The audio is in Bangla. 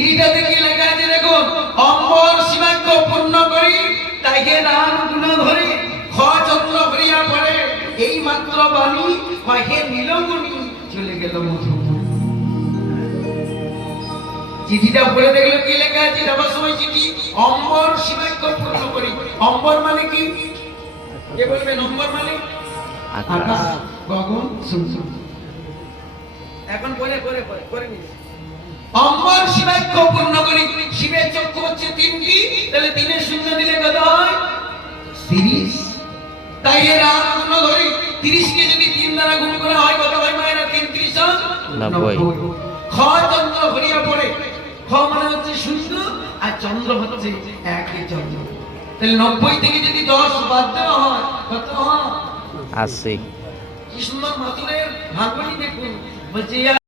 চিঠিটাতে কি লেখা আছে দেখো, অম্বর শিবাক্য পূর্ণ করি তাইকে দান গুণ ধরে খ চন্দ্র ভরিয়া পড়ে, এই মাত্র বাণী কহে নীলমণি চলে গেল মধু। চিঠিটা পড়ে দেখলো কি লেখা আছে, যাবার সময় চিঠি অম্বর শিবাক্য পূর্ণ করি। অম্বর মানে কি? কে বলবেন? অম্বর মানে আকাশ, গগন, সূর্য। এখন পরে পরে পরে পরে অম্বর শিবাক্য পূর্ণ করি। শিবের চক্ষু হচ্ছে তিনটি, তাহলে তিনের শূন্য দিলে কত হয়? 30। তাই এর গুণ ধরি 30 কে যদি 3 দ্বারা গুণ করা হয় কত হয় মায়েরা? 3 × 90। খ চন্দ্র ভরিয়া পড়ে। খ মানে হচ্ছে শূন্য আর চন্দ্র হচ্ছে একই চন্দ্র। তাহলে 90 থেকে যদি 10 বাদ দেওয়া হয় কত হয়? 80। কি সুন্দর মাতুরের ভাঙনি দেখুন, বলছে